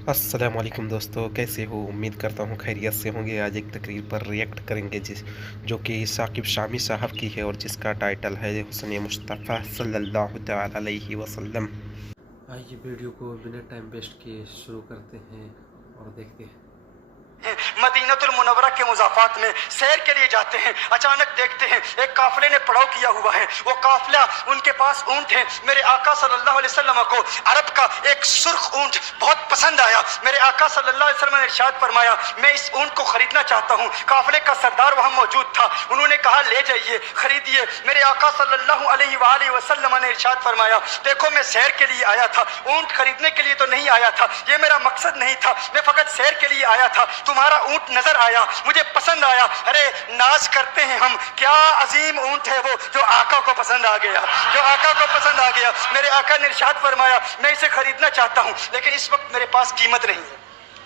अस्सलाम वालेकुम दोस्तों, कैसे हो? उम्मीद करता हूँ खैरियत से होंगे। आज एक तकरीर पर रिएक्ट करेंगे जो कि साकिब शामी साहब की है और जिसका टाइटल है हुस्न मुस्तफ़ा सल्लल्लाहु तआला अलैहि वसल्लम। आइए वीडियो को बिना टाइम वेस्ट किए शुरू करते हैं और देखते हैं। मदीनतुल मुनव्वरा के मुज़ाफ़ात में सैर के लिए जाते हैं। अचानक देखते हैं एक काफिले ने पड़ाव किया हुआ है। वो काफिला, उनके पास ऊंट है। मेरे आका सल्लल्लाहु अलैहि वसल्लम को अरब का एक सुर्ख ऊंट बहुत पसंद आया। मेरे आका सल्लल्लाहु अलैहि वसल्लम ने इरशाद फरमाया, मैं इस ऊंट को खरीदना चाहता हूँ। काफिले का सरदार वहाँ मौजूद था। उन्होंने कहा, ले जाइए, खरीदिए। मेरे आका सल्लल्लाहु अलैहि वसल्लम ने इरशाद फरमाया, देखो मैं सैर के लिए आया था, ऊंट खरीदने के लिए तो नहीं आया था। ये मेरा मकसद नहीं था, मैं फकत सैर के लिए आया था। तुम्हारा ऊंट नजर आया, मुझे पसंद आया। अरे नाज करते हैं हम, क्या अजीम ऊंट है वो जो आका को पसंद आ गया, जो आका को पसंद आ गया। मेरे आका ने इरशाद फरमाया, मैं इसे खरीदना चाहता हूं, लेकिन इस वक्त मेरे पास कीमत नहीं है,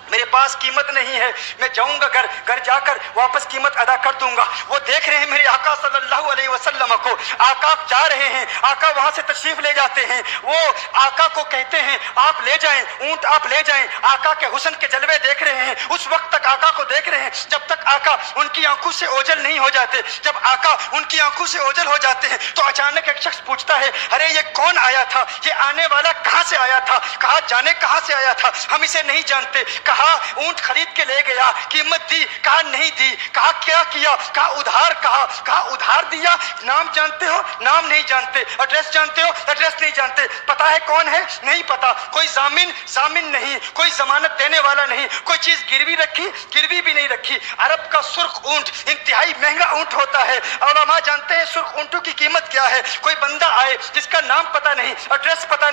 मेरे पास कीमत नहीं है। मैं जाऊंगा घर जाकर वापस कीमत अदा कर दूंगा। वो देख रहे हैं मेरे आका सल्लल्लाहु अलैहि वसल्लम को। आका जा रहे हैं, आका वहां से तशरीफ ले जाते हैं। वो आका को कहते हैं, आप ले जाएं, ऊंट आप ले जाएं। आका के हुस्न के जलवे देख रहे हैं, उस वक्त तक आका को देख रहे हैं जब तक आका उनकी आंखों से ओझल नहीं हो जाते। जब आका उनकी आंखों से ओझल हो जाते हैं तो अचानक एक शख्स पूछता है, अरे ये कौन आया था, ये आने वाला कहां से आया था? कहा, जाने कहां से आया था, हम इसे नहीं जानते। कहा ऊंट खरीद के ले गया, कीमत दी, कहा नहीं दी। कहा क्या किया? कहा उधार। कहा उधार दिया। नाम जानते हो? नाम नहीं जानते। एड्रेस जानते हो? एड्रेस नहीं जानते। पता है कौन है? नहीं पता। कोई जामिन नहीं, कोई जमानत देने वाला नहीं, कोई चीज गिरवी रखी, गिरवी भी नहीं रखी। अरब का सुर्ख ऊंट इंतहाई महंगा ऊंट होता है। उलमा जानते हैं सुर्ख ऊंटों की कीमत क्या है। कोई बंदा आए जिसका नाम पता नहीं, एड्रेस पता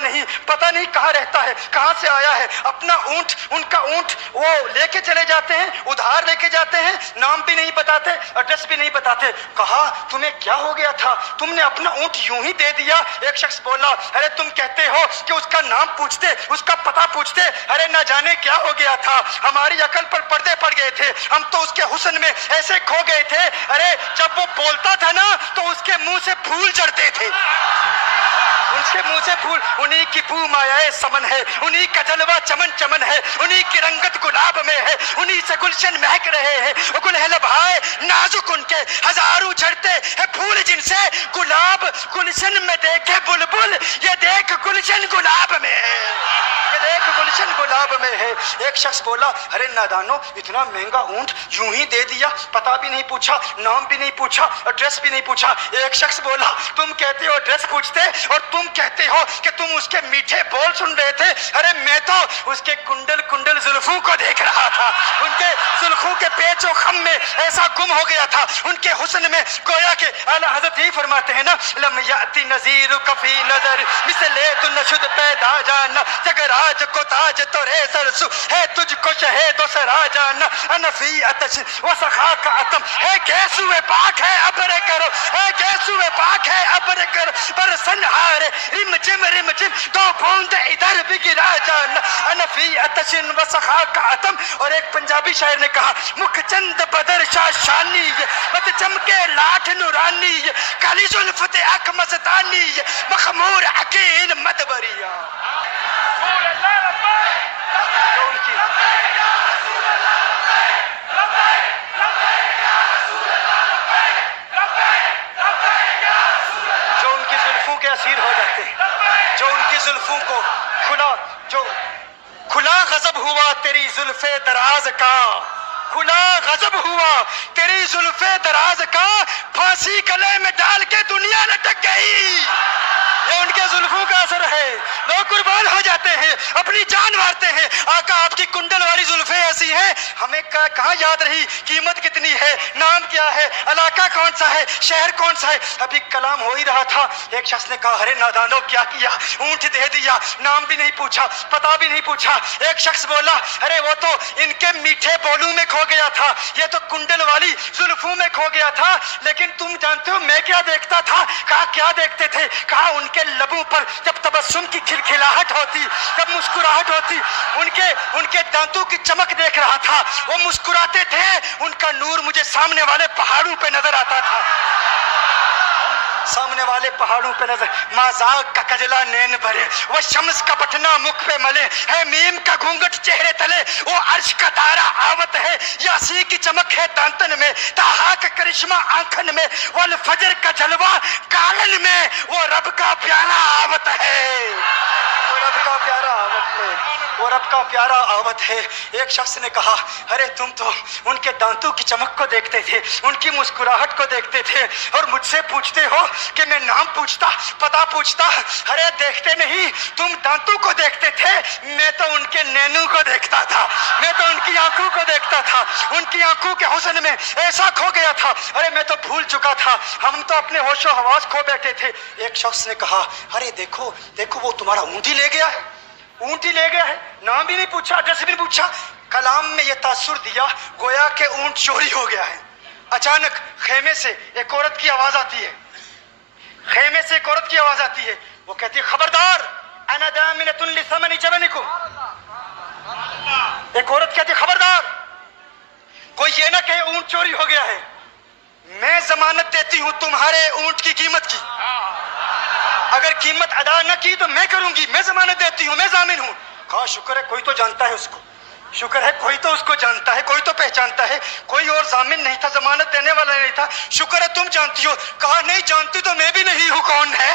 नहीं कहाँ रहता है, कहाँ से आया है, अपना ऊंट, उनका ऊंट वो लेके चले जाते हैं, उधार लेके जाते हैं, नाम भी नहीं बताते, एड्रेस भी नहीं बताते। कहा तुम्हें क्या हो गया था, तुमने अपना ऊंट यूं ही दे दिया? एक शख्स बोला, अरे तुम कहते हो कि उसका नाम पूछते, उसका पता पूछते, अरे ना जाने क्या हो गया था, हमारी अकल पर पर्दे पड़ गए थे, हम तो उसके हुस्न में ऐसे खो गए थे। अरे जब वो बोलता था ना तो उसके मुंह से फूल चढ़ते थे, उसके मुंह से फूल। उन्हीं की बू मायाए समन है, उन्हीं का जलवा चमन चमन है, उन्हीं की रंगत गुलाब में है, उन्हीं से गुलशन महक रहे हैं। गुलहल भाई नाजुक उनके हजारों झड़ते हैं फूल, जिनसे गुलाब गुलशन में देखे बुलबुल, ये देख गुलशन गुलाब में है, ये देख गुलशन गुलाब में है। एक शख्स बोला, अरे नादानो, इतना महंगा ऊंट यूं ही दे दिया, पता भी नहीं पूछा, नाम भी नहीं पूछा, एड्रेस भी नहीं पूछा। एक शख्स बोला, तुम कहते हो एड्रेस पूछते और तुम कहते हो कि तुम उसके मीठे बोल सुन रहे थे। अरे मैं तो उसके कुंडल कुंडल जुल्फों को देख रहा था, उनके जुल्फों के पेचो खम में ऐसा गुम हो गया था, उनके हुस्न में गोया के आला हजरत ही फरमाते हैं ना, लम याती नजीर कफी नजर मिसले तु नशुद पैदा जाना, जगराज को ताज तो रे सरसु है, तुझको शहे तो सरा जाना, अनफी अतश व सखा का अतम है, कैसुए पाक है अबरे करो, है कैसुए पाक है अबरे करो, पर सनहारे रिम जिम दो बूंद इधर भी गिरा जाना, अनफी अतशिन व सखा का अतम। और एक पंजाबी शायर ने कहा, मुख चंद बदर शाह शानी, मत चमके लाठ नूरानी, काली जुल्फते अख मस्तानी, मखमूर अकील मदबरिया। जो उनकी जुल्फों के असीर हो जाते हैं, जो उनकी जुल्फों को खुला गजब हुआ तेरी जुल्फे दराज का, खुला गजब हुआ तेरी जुल्फे दराज का, फांसी गले में डाल के दुनिया लटक गई। ये उनके जुल्फों का असर है। लोग कुर्बान हो जाते हैं, अपनी जान मारते हैं। आका आपकी कुंडल वाली जुल्फे ऐसी हैं, हमें कहाँ याद रही कीमत कितनी है, नाम क्या है, इलाका कौन सा है, शहर कौन सा है। अभी कलाम हो ही रहा था, एक शख्स ने कहा, अरे नादानो क्या किया, ऊंट दे दिया, नाम भी नहीं पूछा, पता भी नहीं पूछा। एक शख्स बोला, अरे वो तो इनके मीठे बोलू में खो गया था, ये तो कुंडल वाली जुल्फों में खो गया था। लेकिन तुम जानते हो मैं क्या देखता था? कहा क्या देखते थे? कहा उनके लबों पर जब तबस्सुम की खिलखिलाहट होती, जब मुस्कुराहट होती, उनके दांतों की चमक देख रहा था। वो मुस्कुराते थे, उनका नूर मुझे सामने वाले पहाड़ों पे नजर आता था, सामने वाले पहाड़ों पे नजर, माजाक का कजला नैन भरे, वो शम्स का बटना मुख पे मले, है मीम का घूंघट चेहरे तले, वो अर्श का तारा आवत है, यासी की चमक है दांतन में, ताहा का करिश्मा आंखन में, वल फजर का जलवा कालन में, वो रब का प्यारा आवत है, वो रब का प्यारा आवत है, वो रब का प्यारा आवत है। एक शख्स ने कहा, अरे तुम तो उनके दांतों की चमक को देखते थे, उनकी मुस्कुराहट को देखते थे, और मुझसे पूछते हो कि मैं नाम पूछता, पता पूछता। अरे देखते नहीं, तुम दांतों को देखते थे, मैं तो उनके नैनों को देखता था, मैं तो उनकी आंखों को देखता था, उनकी आंखों के हुस्न में ऐसा खो गया था, अरे मैं तो भूल चुका था, हम तो अपने होशो हवास खो बैठे थे। एक शख्स ने कहा, अरे देखो देखो, वो तुम्हारा ऊंट ही ले गया है, ऊंट ही ले गया है, नाम भी नहीं पूछा, एड्रेस भी नहीं पूछा। कलाम में ये तासुर दिया गोया के ऊंट चोरी हो गया है। अचानक खेमे से एक औरत की आवाज आती है, खेमे से एक औरत की आवाज आती है, वो कहती है, खबरदार, अना दामिनतुन लिसमनी जबनिकुम। एक औरत कहती है, खबरदार, कोई ये ना कहे ऊंट चोरी हो गया है, मैं जमानत देती हूं तुम्हारे ऊंट की कीमत की, अगर कीमत अदा न की तो मैं करूंगी, मैं जमानत देती हूँ, मैं जामिन हूँ। कहा, शुक्र है कोई तो जानता है उसको, शुक्र है कोई तो उसको जानता है, कोई तो पहचानता है, कोई और जामिन नहीं था, जमानत देने वाला नहीं था, शुक्र है तुम जानती हो। कहा, नहीं जानती तो मैं भी नहीं हूँ, कौन है,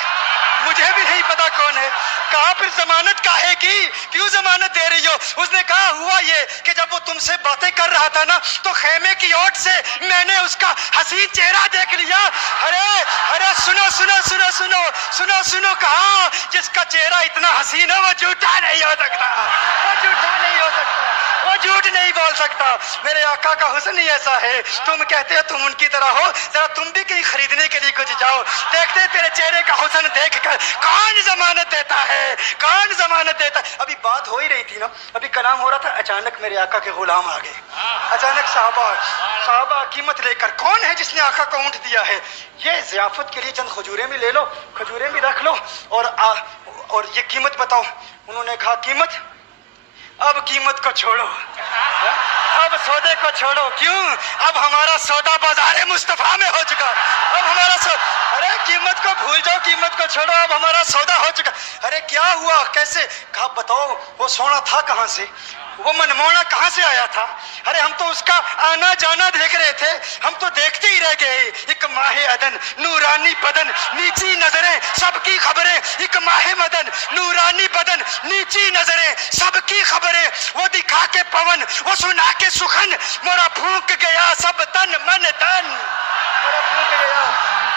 मुझे भी नहीं पता कौन है। कहा, फिर जमानत काहे की, क्यों जमानत दे रही हो? उसने कहा, हुआ ये कि जब वो तुमसे बातें कर रहा था ना, तो खेमे की ओट से मैंने उसका हसीन चेहरा देख लिया। अरे अरे सुनो सुनो सुनो सुनो सुनो सुनो, कहा, जिसका चेहरा इतना हसीन है वो झूठा नहीं हो सकता, वो झूठा नहीं हो सकता, वो झूठ नहीं बोल सकता। मेरे आका का हुस्न ही ऐसा है, तुम कहते हो तुम उनकी तरह हो, जरा तुम भी कहीं खरीदने के लिए कुछ जाओ, देखते तेरे चेहरे का हुस्न देखकर कौन जमानत देता है, कौन जमानत देता है। अभी बात हो ही रही थी ना, अभी कलाम हो रहा था, अचानक मेरे आका के गुलाम आ गए, अचानक साहबा कीमत लेकर, कौन है जिसने आका को ऊंट दिया है, ये जियाफत के लिए चंद खजूरें भी ले लो, खजूरें भी रख लो, और ये कीमत बताओ। उन्होंने कहा, कीमत, अब कीमत को छोड़ो, अब सौदे को छोड़ो, क्यों, अब हमारा सौदा बाजार मुस्तफा में हो चुका, अब हमारा अरे कीमत को भूल जाओ, कीमत को छोड़ो, अब हमारा सौदा हो चुका। अरे क्या हुआ, कैसे? कहा, बताओ वो सोना था कहाँ से, वो मनमोहना कहाँ से आया था? अरे हम तो उसका आना जाना देख रहे थे, हम तो देखते ही रह गए। एक माहे अदन, नूरानी बदन, नीची नजरें, सबकी खबरें, एक माहे मदन, नूरानी बदन, नीची नजरें, सबकी खबरें, वो दिखा के पवन, वो सुना के सुखन, मोरा फूंक गया सब तन मन तन, मोरा फूंक गया।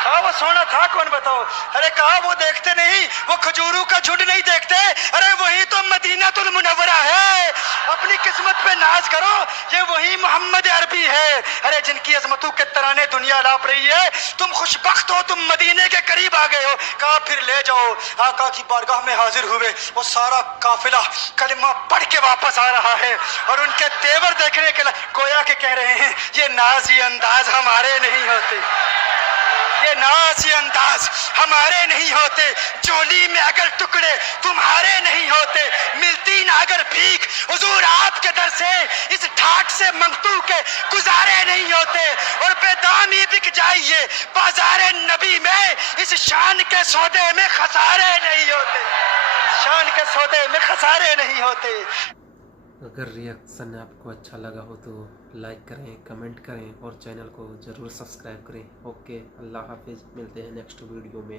कहा, वो सोना था कौन, बताओ? अरे कहा, वो देखते नहीं, वो खजूरों का झुंड नहीं देखते, अरे वही तो मदीनातुल मुनव्वरा है। अपनी किस्मत पे नाज करो, ये वही मोहम्मद अरबी है, अरे जिनकी अजमतों के तराने दुनिया लाप रही है। तुम खुशबख्त हो, तुम मदीने के करीब आ गए हो। कहा, फिर ले जाओ। आका की बारगाह में हाजिर हुए, वो सारा काफिला कलिमा पढ़ के वापस आ रहा है, और उनके तेवर देखने के लिए गोया के कह रहे हैं, ये नाज, ये अंदाज हमारे नहीं होते, ये नाज, ये अंदाज हमारे नहीं होते, चोली में अगर टुकड़े तुम्हारे नहीं होते, मिलती ना अगर भीख हुजूर आपके दर से, इस ठाट से मंगतू के गुजारे नहीं होते, और बेदामी बिक जाइए बाजारे नबी में, इस शान के सौदे में खसारे नहीं होते, शान के सौदे में खसारे नहीं होते। अगर रिएक्शन आपको अच्छा लगा हो तो लाइक करें, कमेंट करें और चैनल को ज़रूर सब्सक्राइब करें। ओके, अल्लाह हाफिज़, मिलते हैं नेक्स्ट वीडियो में।